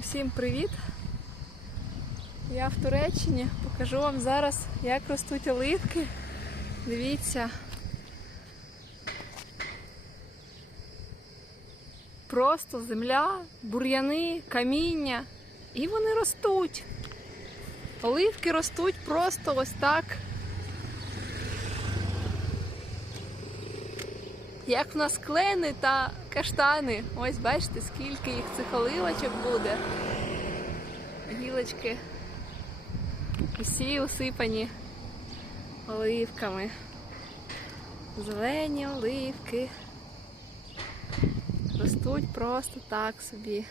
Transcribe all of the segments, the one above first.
Усім привіт! Я в Туреччині. Покажу вам зараз, як ростуть оливки. Дивіться. Просто земля, бур'яни, каміння. І вони ростуть. Оливки ростуть просто ось так. Як в нас клени та каштани. Ось бачите, скільки їх цих оливочок буде. Гілочки усі усипані оливками. Зелені оливки. Ростуть просто так собі.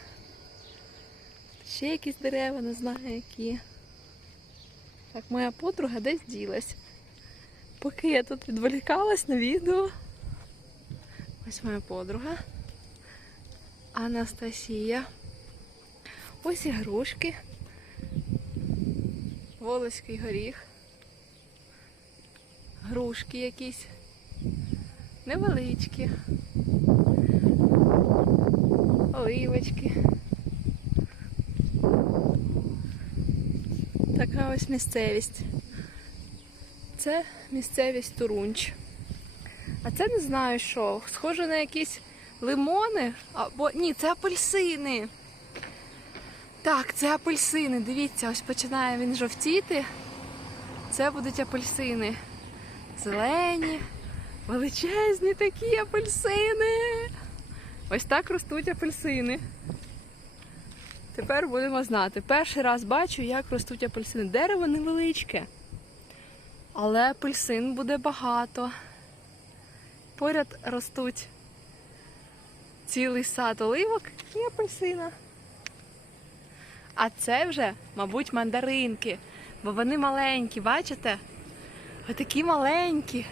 Ще якісь дерева, не знаю які. Так, моя подруга десь ділась. Поки я тут відволікалась на відео. Ось моя подруга Анастасія. Ось і грушки. Волоський горіх. Грушки якісь. Невеличкі. Оливочки. Така ось місцевість. Це місцевість Турунч. А це не знаю що. Схоже на якісь лимони. Або ні, це апельсини. Так, це апельсини. Дивіться, ось починає він жовтіти. Це будуть апельсини. Зелені, величезні такі апельсини. Ось так ростуть апельсини. Тепер будемо знати. Перший раз бачу, як ростуть апельсини. Дерево невеличке. Але апельсин буде багато. Поряд ростуть цілий сад оливок і апельсина. А це вже, мабуть, мандаринки, бо вони маленькі, бачите? Отакі маленькі.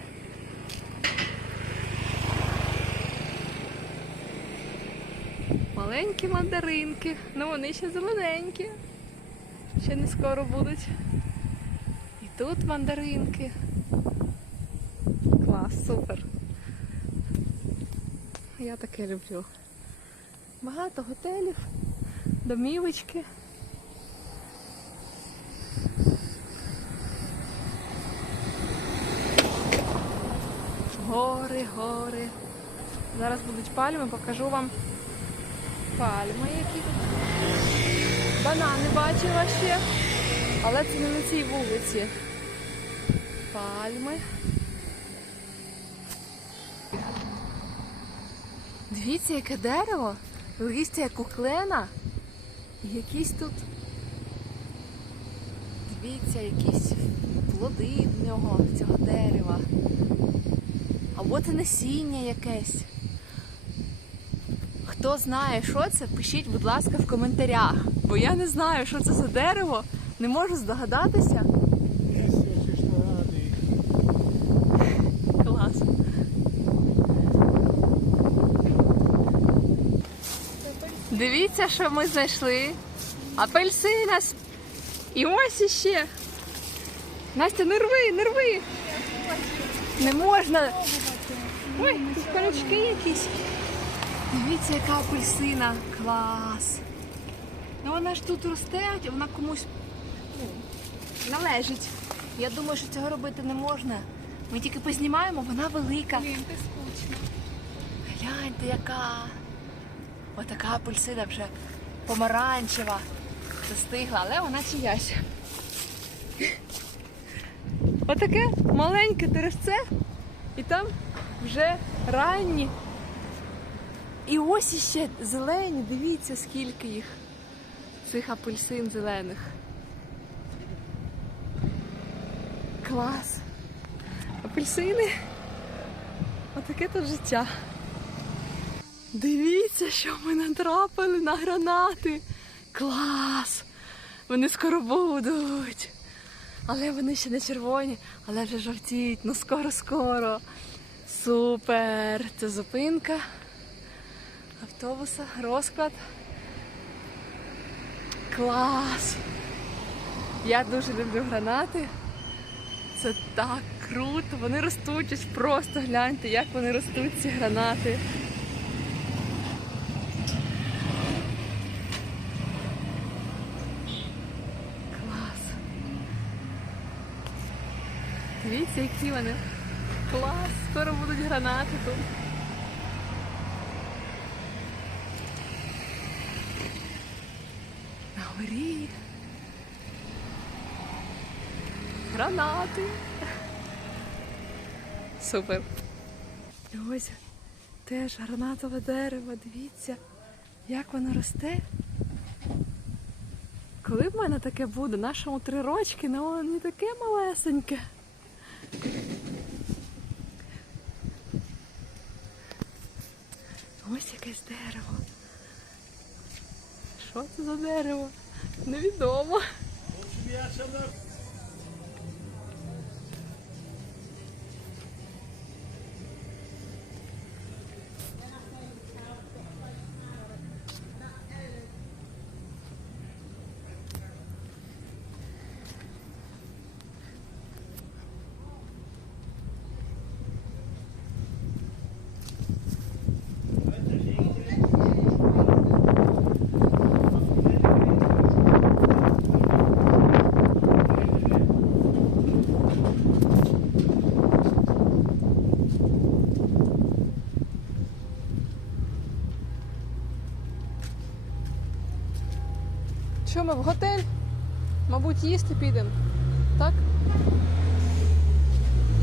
Маленькі мандаринки. Ну вони ще зелененькі. Ще не скоро будуть. І тут мандаринки. Клас, супер. Я таке люблю. Багато готелів, домівочки. Гори, гори. Зараз будуть пальми, покажу вам пальми, які тут. Банани бачила ще, але це не на цій вулиці. Пальми. Дивіться, яке дерево, листя як у клена. І Якісь тут. Дивіться, якісь плоди в нього, цього дерева. Або це насіння якесь. Хто знає, що це, пишіть, будь ласка, в коментарях. Бо я не знаю, що це за дерево, не можу здогадатися. Я смішно радий. Клас. Дивіться, що ми знайшли. Апельсина. І ось іще. Настя, не рви, не рви. Не можна. Ой, тут колючки якісь. Дивіться, яка апельсина. Клас. Ну вона ж тут росте, вона комусь ну, належить. Я думаю, що цього робити не можна. Ми тільки познімаємо, вона велика. Гляньте, яка. Отака апельсина вже помаранчева. Застигла, але вона чиясь. Отаке маленьке деревце. І там вже ранні. І ось іще зелені, дивіться, скільки їх. Цих апельсин зелених. Клас. Апельсини. Отаке тут життя. Дивіться, що ми натрапили на гранати. Клас! Вони скоро будуть. Але вони ще не червоні, але вже жовтіють. Ну скоро-скоро. Супер! Це зупинка автобуса, розклад. Клас! Я дуже люблю гранати. Це так круто. Вони ростуть ось просто гляньте, як вони ростуть, ці гранати. Дивіться, які вони. Клас! Скоро будуть гранати тут. На горі. Гранати. Супер. Ось теж гранатове дерево. Дивіться, як воно росте. Коли в мене таке буде? Нашому три рочки, ну воно не таке малесеньке. Ось якесь дерево. Що це за дерево? Невідомо. Ми в готель? Мабуть, їсти підемо. Так?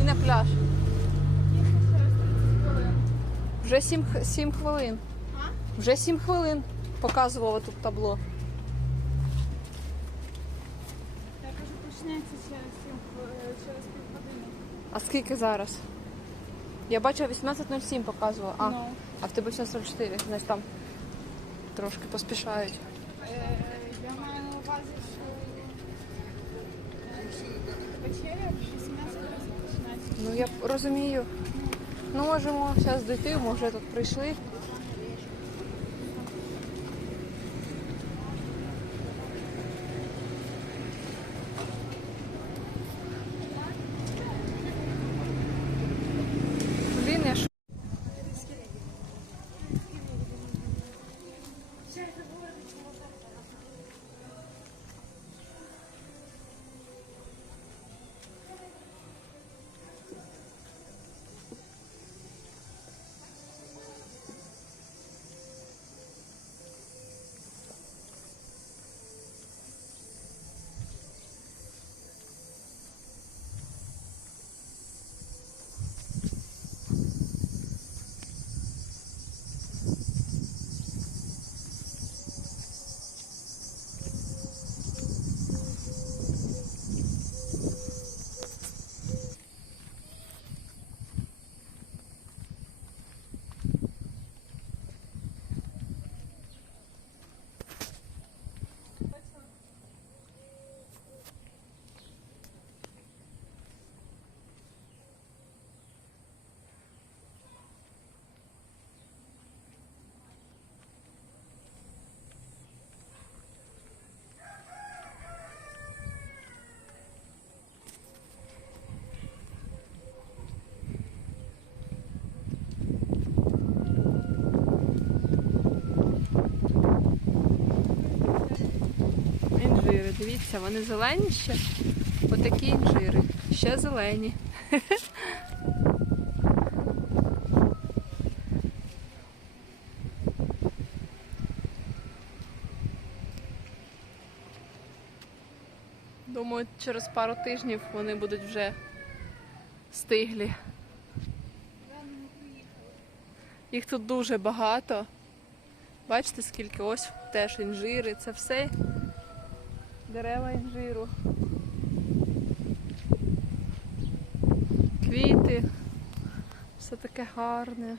І на пляж. Вже 7, 7 хвилин. Вже 7 хвилин показувало тут табло. Я кажу, почнеться через, е, через півгодини. А скільки зараз? Я бачила 18.07 показувало. А, Ну. а в тебе 7.44, значить там трошки поспішають. Е, я маю на увазі, що вечеря в 18 починається. Ну я розумію. Ну, можемо зараз дійти, ми вже тут прийшли. Блін, я ж інжири. Дивіться, вони зелені ще. Отакі інжири. Ще зелені. Думаю, через пару тижнів вони будуть вже стиглі. Їх тут дуже багато. Бачите, скільки ось теж інжири. Це все дерева інжиру. Квіти. Все таке гарне.